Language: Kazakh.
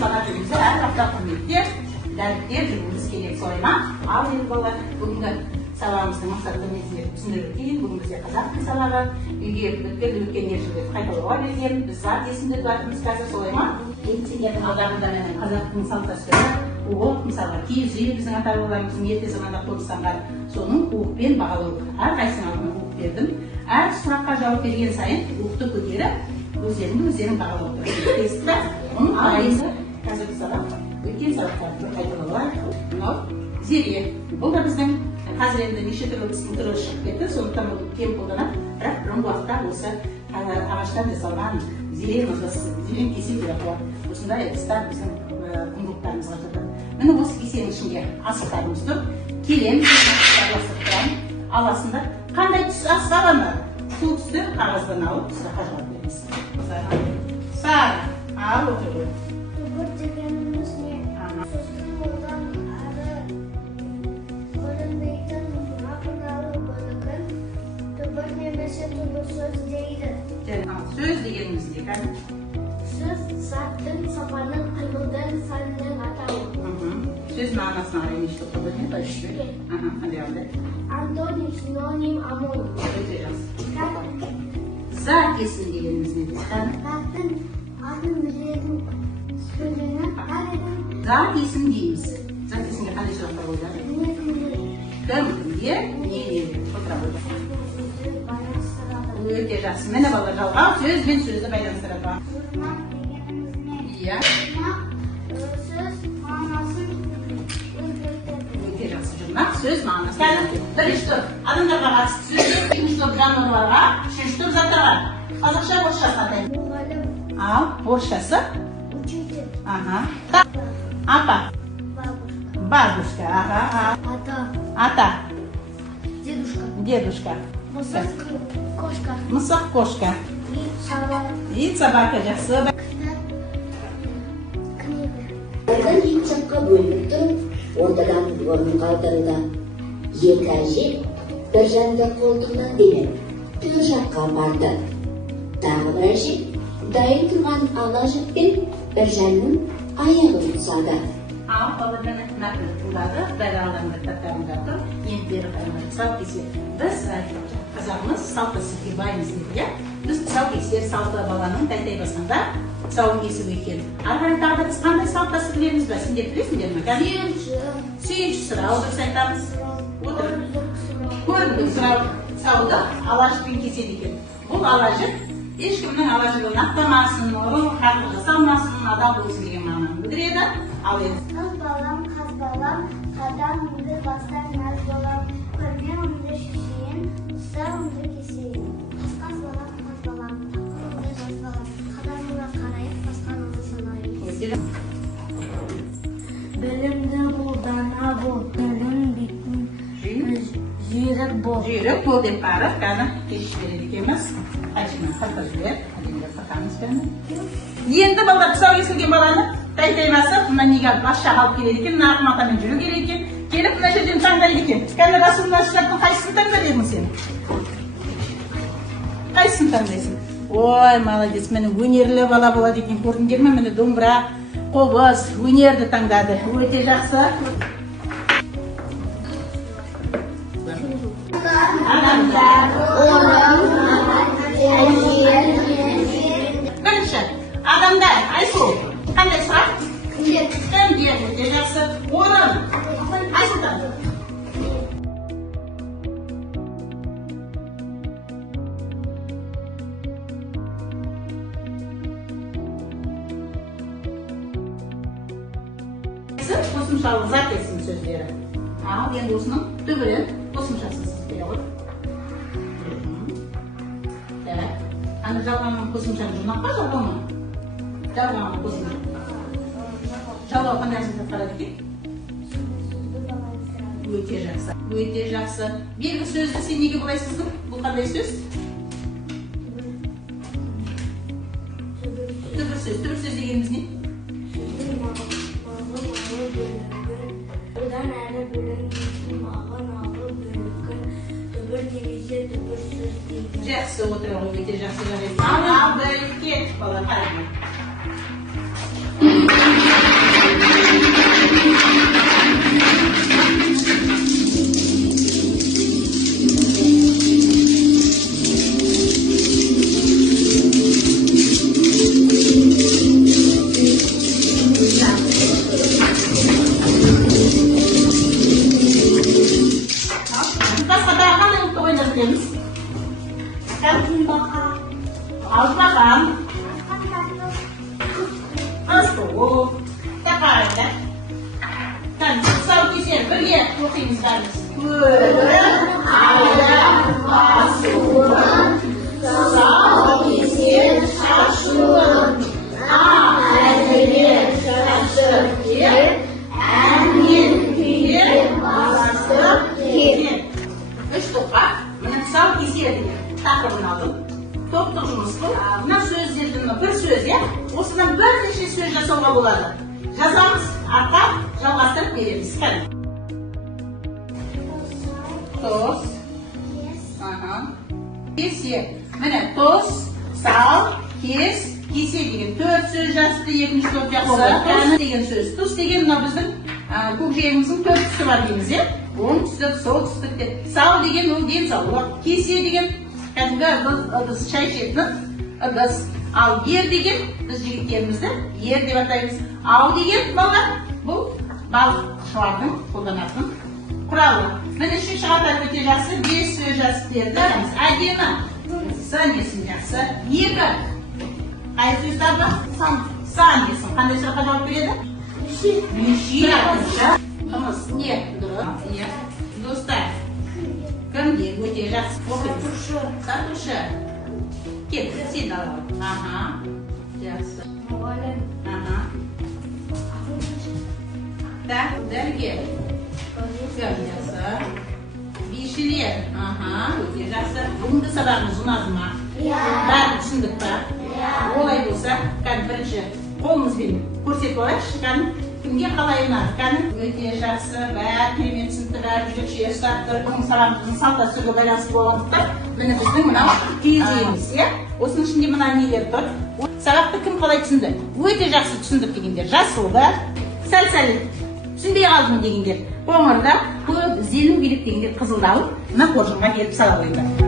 сағат жүргізі әр апта құрметтер, дәріптер жүргізіміз керек солайма. Ал енді балалар, бүгінгі сабағымыздың мақсаты негізінде түсіндіріп өтейін. Бүгін бізде қазақ тілі сабағы үйге өткен ержігіт қайталауға берген. Біз зат есімді туатымыз қазір солайма. Сендердің алдарында қазақтың салт дәстүрі, уық, мысалға киіз үй біздің ата-бабаларымыздың ерте заманда қоныстанған соның уықпен бағалау. Әрқайсының алдына уық бердім. Әр сұраққа жауап берген сайын уықты көтеріп, өздерін бағалау тесті. Оның пайызы қазіргі сабақ өткен сабақтарды қайталауға. Мынау зере. Бұл да біздің қазір енді неше түрлі тістің түрі шығып кетті, сондықтан бұл кем қолданады. Бірақ бұрынғы уақытта осы ағаштан жасалған зерен кесе деп аталады. Осындай ыдыстар біздің құндылықтарымызға жатады. Міне осы кесенің ішінде асықтарымыз тұр. Келем, аласында қандай түс ас қалады? Сол түсті қағаздан алып сұраққа жауап береміз. Сары, ал отыр ғой. Түбір дегеніміз не? Сөздің одан ары көрінбейтін мағыналы бөлігін түбір немесе түбір сөз дейді. Сөз дегеніміз не? Сөз заттың, сапаның, қимылдың, сәннің атауы. Сөз мағынасына қарай неше тоқтап өтіне қойшы? Қандай? Антоним, синоним, амон. Өте жақсы. Зат есім дегеніміз не дейді? Заттың атын білетін сөйлені әрінің. Зат есім дейміз. Зат есімге қандай сұрақтар қойылады? Кім, кімге, не? Отыра қойды. Өте жақсы. Міне балалар жалғау сөз бен сөзді байланыстырады. Жұрнақ дегеніміз не? Иә. Сөз мағынасын өзгертеді. Өте жақсы. Жұрнақ сөз мағынасын. Бірінші топ адамдарға қатысты сөздер, екінші топ жануарларға, үшінші топ заттарға. Қазақша орысшасын атайын. Мұғалім. Ал, орысшасы? Учитель. Апа. Бабушка. Бабушка. Ата. Дедушка. Мысық кошка. Мысық кошка. Ит собака жақсы. Книга. Екі жаққа бөлініп тұрып, ортадан орын қалдырылды. Екі әже бір жанды қолтығынан демеп, төр жаққа барды. Тағы бір әже дайын тұрған ала жіппен бір жанның аяғын ұсады. Ал баладан мәтін тыңдады, бәрі алаңда кітаптарында тұр, енді бері қаймады. Сал кесе. Біз қазағымыз салт дәстүрге баймыз дейді. Біз тұсау кесер салты баланың тәй-тәй басқанда тұсауын кесіп екен. Ары қарай тағы да біз қандай салт дәстүрлеріміз бар? Сендер білесіңдер ме? Сүйінші сұрау дұрыс айтамыз. Көрімдік сұрау тұсауды ала жіппен кеседі екен. Бұл ала жіп ешкімнің ала жібін аттамасын, ұрын қарлық жасалмасын, адал болсын деген мағынаны білдіреді. Ал енді Қыз балам, қадам үнді бастан нәз балам, көрме үнді шешейін, ұста үнді кесейін. Қыз балам, үнді жаз балам, қадамына қарайып, басқан үнді санайын. Білімді бол, дана бол, білім бетін, жүйрік бол. жүйрік бол деп барып, кәні кешіп береді екенбіз. Қайшымен қыртып жібер, әдемелеп қыртамыз берді. Енді балдар тұсау кесілген баланы тәй-тәй басып, мына неге бас жаға алып келеді екен, мына матамен жүру керек екен. Келіп, мына жерден таңдайды екен. Кәні Расулулла Шариғаттың қайсысын таңдар едіңіз сен? Қайсысын таңдайсың? Ой, молодец, міне өнерлі бала болады екен, көрдіңдер ме? Міне домбыра, қобыз, өнерді таңдады. Өте жақсы. Бірінші, адамдар, Айсу, қандай сұрақ? Кімдер, өте жақсы. Орын, Айсу таңды. Қосымшалы зат есім сөздері. Ал, енді осының түбірін қосымшасын сізбе ғой. Аны жалғанның қосымшаны жұрнаққа жалғанма? Жалғанның қосымшаны. Жалғау қандай әзілді қарады екен? Өте жақсы. Өте жақсы. Белгі сөзді сен неге бұлай сыздың? Бұл қандай сөз? Түбір сөз. Түбір сөз дегеніміз не? Одан әрі бөлінген мағыналы бөлігін түбір немесе түбір сөз дейді. Жақсы отыруға өте жақсы жарайсың. Ал бөлікке бала қарайды. Okuyunuz bәріміз. Көріп, аяқ басуын, сау кесер шашуын, әзірет шашып кеп, әнмен күйіп басып кеп. Үш топқа, міне сау кесер деген тақырыбын алдым. Топтық жұмыс бұл. Мына сөздердің бір сөз, осыдан бірнеше сөз жасауға болады. Жазамыз, артқа жалғастырып береміз. Тос, кесе. Міне тос, сал, кес, кесе деген төрт сөз жазды, екінші топ жақсы. Тос деген сөз. Тос деген мына біздің көкжиегіміздің төрт түсі бар дейміз, оңтүстік, солтүстік деп. Сал деген ол денсаулық. Кесе деген кәдімгі ыдыс, шай ішетін ыдыс. Ал ер деген біз жігіттерімізді ер деп атаймыз. Ау деген балалар бұл балықшылардың қолданатын құралы. Міне үшінші қатар өте жақсы, 5 сөз жазып берді. Әдемі. Сан есім жақсы. Екі. Қай сөз табы? Сан есім. Қандай сұраққа жауап береді? Мүші. Қымыз. Не? Дұрыс. Достар. Кімге өте жақсы? Сатушы. Кетті, сен алып. Жақсы. Мұғалім. Так, дәрігер. Жақсы. Бишілер. Өте жақсы. Бүгінгі сабағымыз ұнады ма? Бәрін түсіндік па? Олай болса, бірінші қолымызбен көрсетіп алайықшы. Кімге қалай ұнады? Өте жақсы. Бәрі керемет түсінді, бәрі жүрекше ұстапты. Бүгінгі сабағымыздың салт дәстүрге байланысты болғандықтан, міне біздің мынау киіз үйіміз. Осының ішінде мына нелер тұр. Сабақты кім қалай түсінді? Өте жақсы түсіндік дегендер. Жасылды, сәл-сәл түсінбей қалдым дегендер. Қоңырда көп іздену керек дегендер қызылды алып, мына қоржынға келіп сала қойыңдар.